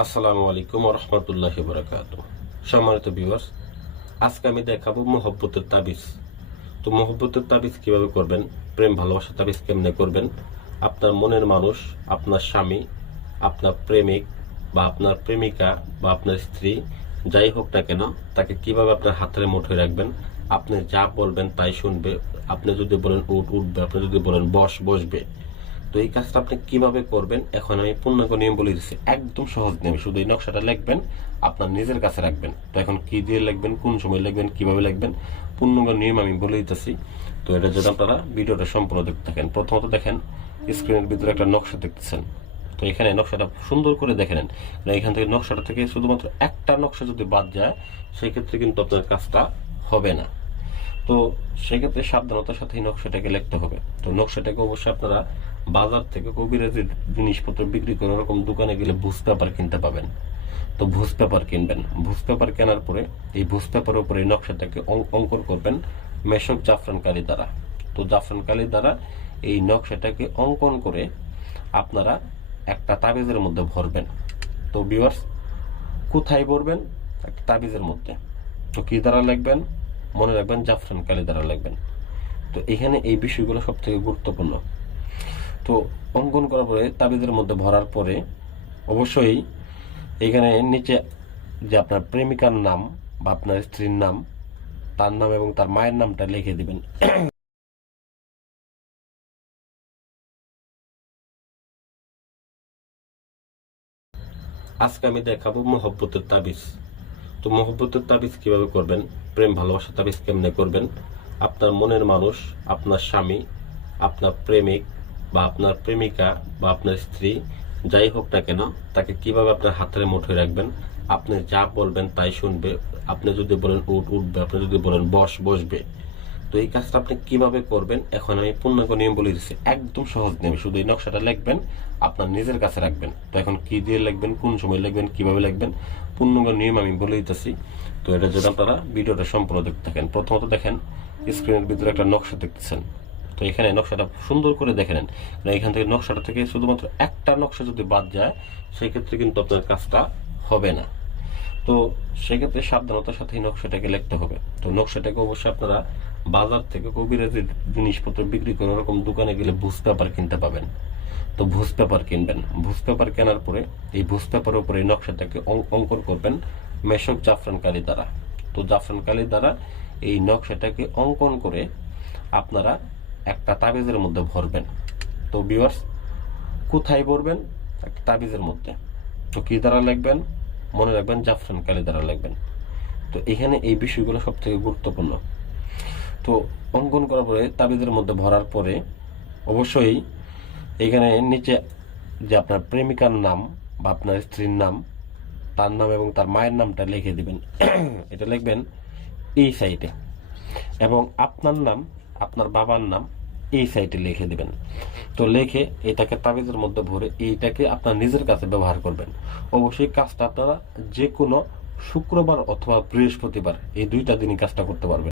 আসসালামু আলাইকুম রহমতুল্লাহ বরাকাত সম্মানিত ভিউয়ার্স আজকে আমি দেখাবো মোহব্বতের তাবিজ। তো মোহব্বতের তাবিজ কীভাবে করবেন, প্রেম ভালোবাসা তাবিজ কেমনে করবেন, আপনার মনের মানুষ, আপনার স্বামী, আপনার প্রেমিক বা আপনার প্রেমিকা বা আপনার স্ত্রী, যাই হোক না কেন, তাকে কীভাবে আপনার হাতের মুঠোয় রাখবেন, আপনি যা বলবেন তাই শুনবে, আপনি যদি বলেন উঠ, উঠবে, আপনি যদি বলেন বস, বসবে তো এই কাজটা আপনি কীভাবে করবেন? এখন আমি পূর্ণাঙ্গ নিয়ম বলে দিচ্ছি একদম সহজ নিয়ম। শুধু এই নকশাটা লিখবেন, আপনার নিজের কাছে রাখবেন। তো এখন কি দিয়ে লিখবেন, কোন সময় লিখবেন, কীভাবে লিখবেন, পূর্ণাঙ্গ নিয়ম আমি বলে দিতেছি। তো এটা যদি আপনারা ভিডিওটা সম্পূর্ণ দেখতে থাকেন, প্রথমত দেখেন, স্ক্রিনের ভিতরে একটা নকশা দেখতেছেন। তো এখানে নকশাটা সুন্দর করে দেখে নেন। এখান থেকে নকশাটা থেকে শুধুমাত্র একটা নকশা যদি বাদ যায় সেই ক্ষেত্রে কিন্তু আপনার কাজটা হবে না। তো সেক্ষেত্রে সাবধানতার সাথে এই নকশাটাকে লিখতে হবে। তো নকশাটাকে অবশ্যই আপনারা বাজার থেকে কবিরাজি জিনিসপত্র বিক্রি করে ওরকম দোকানে গেলে ভুজ পেপার কিনতে পাবেন। তো ভুজ পেপার কিনবেন। ভুজ পেপার কেনার পরে এই ভুজ পেপারের উপরে এই নকশাটাকে অঙ্কন করবেন মেশক জাফরান কালি দ্বারা। তো জাফরান কালি দ্বারা এই নকশাটাকে অঙ্কন করে আপনারা একটা তাবিজের মধ্যে ভরবেন। তো ভিউয়ার্স কোথায় ভরবেন? একটা তাবিজের মধ্যে। তো কী দ্বারা লিখবেন? মনে রাখবেন জাফরান কালি দ্বারা লিখবেন। তো এখানে এই বিষয়গুলো সব থেকে গুরুত্বপূর্ণ। তো অঙ্কন করার পরে তাবিজের মধ্যে ভরার পরে অবশ্যই এখানে নিচে যে আপনার প্রেমিকার নাম বা আপনার স্ত্রীর নাম, তার নাম এবং তার মায়ের নামটা লিখে দিবেন। আজকে আমি দেখাবো মোহব্বতের তাবিজ। তো মোহব্বতের তাবিজ কীভাবে করবেন? প্রেম, ভালোবাসা তাবিজ কেমনে করবেন? আপনার মনের মানুষ, আপনার স্বামী, আপনার প্রেমিক বা আপনার প্রেমিকা বা আপনার স্ত্রী, যাই হোক না কেন, তাকে কীভাবে আপনার হাতের মুঠোয় রাখবেন? আপনি যা বলবেন তাই শুনবে। আপনি যদি বলেন উঠ, উঠবে। আপনি যদি বলেন বস, বসবে। তো এই কাজটা আপনি কীভাবে করবেন? এখন আমি পূর্ণাঙ্গ নিয়ম বলে দিচ্ছি। একদম সহজ নিয়ম। শুধু এই নকশাটা লিখবেন, আপনার নিজের কাছে রাখবেন। তো এখন কি দিয়ে লিখবেন, কোন সময় লিখবেন, কীভাবে লিখবেন? পূর্ণাঙ্গ নিয়ম আমি বলে দিতেছি। তো এটা যদি আপনারা ভিডিওটা সম্পূর্ণ দেখতে থাকেন, প্রথমত দেখেন, স্ক্রিনের ভিতরে একটা নকশা দেখতেছেন। তো এখানে নকশাটা সুন্দর করে দেখে নেন। মানে এখান থেকে নকশাটা থেকে শুধুমাত্র একটা নকশা যদি বাদ যায়, সেক্ষেত্রে কিন্তু আপনার কাজটা হবে না। তো সেক্ষেত্রে সাবধানতার সাথে নকশাটাকে লিখতে হবে। তো নকশাটাকে অবশ্যই আপনারা বাজার থেকে কবিরাজি জিনিসপত্র বিক্রি করে ওরকম দোকানে গেলে ভুজ পেপার কিনতে পাবেন। তো ভুজ পেপার কিনবেন। ভুজ পেপার কেনার পরে এই ভুজ পেপারের উপরে এই নকশাটাকে অঙ্কন করবেন মেশক জাফরান কালি দ্বারা। তো জাফরান কালি দ্বারা এই নকশাটাকে অঙ্কন করে আপনারা একটা তাবিজের মধ্যে ভরবেন। তো ভিউয়ার্স কোথায় ভরবেন? একটা তাবিজের মধ্যে। তো কি দ্বারা লিখবেন? মনে রাখবেন জাফরান কালি দ্বারা লিখবেন। তো এখানে এই বিষয়গুলো সব থেকে গুরুত্বপূর্ণ। তো অঙ্কন করার পরে তাবিজের মধ্যে ভরার পরে অবশ্যই এখানে নিচে যে আপনার প্রেমিকার নাম বা আপনার স্ত্রীর নাম, তার নাম এবং তার মায়ের নামটা লিখে দিবেন। এটা লিখবেন এই সাইডে এবং আপনার নাম আপনার বাবার নাম এই সাইটে লিখে দেবেন। তো লিখে এটাকে তাবিজের মধ্যে ভরে এইটাকে আপনার নিজের কাছে ব্যবহার করবেন। অবশ্যই কাজটা আপনারা যে কোনো শুক্রবার অথবা বৃহস্পতিবার এই দুইটা দিনই কাজটা করতে পারবেন।